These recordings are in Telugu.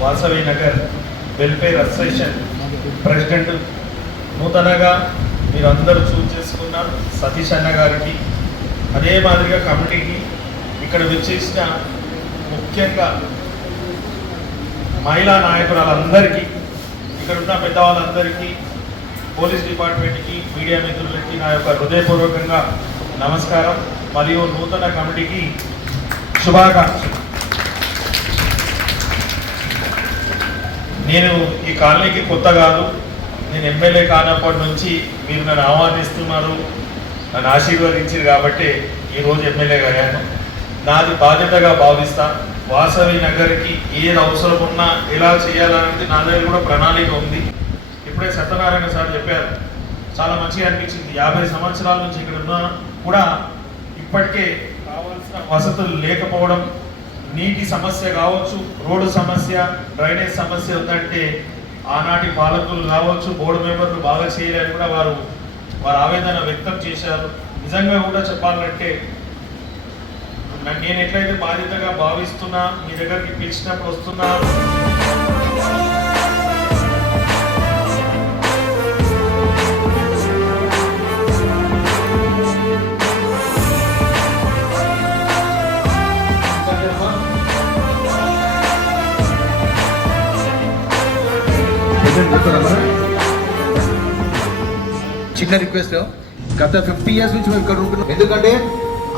Vasavi Nagar welfare association president నూతనగా మీరందరూ చూస్ చేసుకున్న సతీష్ అన్న గారికి, అదే మాదిరిగా కమిటీకి, ఇక్కడ విచ్చేసిన ముఖ్యంగా మహిళా నాయకురాలందరికీ, ఇక్కడ ఉన్న పెద్దవాళ్ళందరికీ, పోలీస్ డిపార్ట్మెంట్కి, మీడియా మిత్రులకి నా యొక్క హృదయపూర్వకంగా నమస్కారం మరియు నూతన కమిటీకి శుభాకాంక్షలు. నేను ఈ కాలనీకి కొత్త కాదు. నేను ఎమ్మెల్యే కానప్పటి నుంచి మీరు నన్ను ఆహ్వానిస్తున్నారు, నన్ను ఆశీర్వదించారు కాబట్టి ఈరోజు ఎమ్మెల్యేగా అయ్యాను. నాది బాధ్యతగా భావిస్తా. వాసవి నగర్కి ఏది అవసరం ఉన్నా ఎలా చేయాలనేది నా దగ్గర కూడా ప్రణాళిక ఉంది. ఇప్పుడే సత్యనారాయణ సార్ చెప్పారు, చాలా మంచిగా అనిపించింది. 50 సంవత్సరాల నుంచి ఇక్కడ ఉన్నా కూడా ఇప్పటికే కావాల్సిన వసతులు లేకపోవడం, నీటి సమస్య కావచ్చు, రోడ్డు సమస్య, డ్రైనేజ్ సమస్య ఉందంటే ఆనాటి పాలకులు కావచ్చు, బోర్డు మెంబర్లు బాగా చేయాలని కూడా వారు ఆవేదన వ్యక్తం చేశారు. నిజంగా కూడా చెప్పాలంటే నేను ఎట్లయితే బాధ్యతగా భావిస్తున్నా, మీ దగ్గరికి పిలిచినప్పుడు వస్తున్నా, చిన్న రిక్వెస్ట్, గత 50 years నుంచి మేము ఇక్కడ ఉంటున్నాం. ఎందుకంటే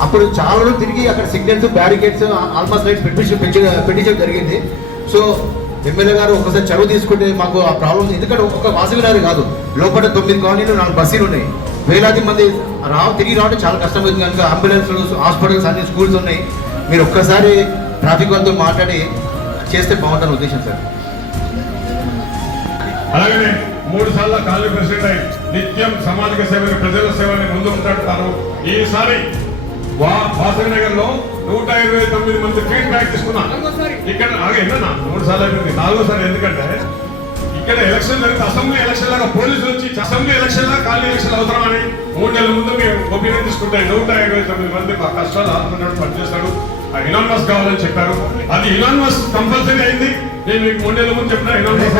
అప్పుడు చాలా రోజులు తిరిగి అక్కడ సిగ్నల్స్, బ్యారికేడ్స్, ఆల్మోస్ట్ లైట్స్ పెట్టించడం జరిగింది. సో ఎమ్మెల్యే గారు ఒకసారి చదువు తీసుకుంటే మాకు ఆ ప్రాబ్లమ్, ఎందుకంటే ఒక్కొక్క వాసవి కాదు, లోపల 9 కాలనీలు 4 బస్సులు ఉన్నాయి. వేలాది మంది తిరిగి రావడం చాలా కష్టమవుతుంది కనుక అంబులెన్స్లు, హాస్పిటల్స్, అన్ని స్కూల్స్ ఉన్నాయి. మీరు ఒక్కసారి ట్రాఫిక్ వాళ్ళతో మాట్లాడి చేస్తే బాగుంటుంది ఉద్దేశం సార్. అలాగనే 3 సార్లు కాలనీ ప్రెసిడెంట్ అయి నిత్యం సామాజిక సేవని, ప్రజల సేవని ముందు ఉంటాడుతారు. ఈసారి వాసవి నగర్ లో 129 మంది ఫీడ్బ్యాక్ తీసుకున్నా. ఇక్కడ ఎన్నా 3 సార్లు అయిపోయింది, 4వ సారి. ఎందుకంటే ఇక్కడ ఎలక్షన్ జరిగితే అసెంబ్లీ ఎలక్షన్ లాగా పోలీసులు వచ్చి అసెంబ్లీ ఎలక్షన్ లాగా కాలనీ ఎలక్షన్ అవసరమని 3 నెలల ముందు మేము ఒపీనియన్ తీసుకుంటే 129 మంది కష్టాలు ఆదుకున్నాడు, పనిచేస్తాడు, ఇనానిమస్ కావాలని చెప్పారు. అది ఇనానిమస్ కంపల్సరీ అయింది. నేను మీకు 3 నెలల ముందు చెప్పిన ఇనానిమస్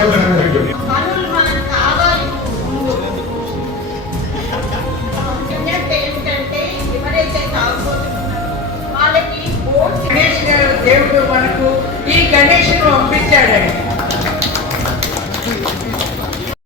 దేవుడు మనకు ఈ గణేష్ పంపించాడండి.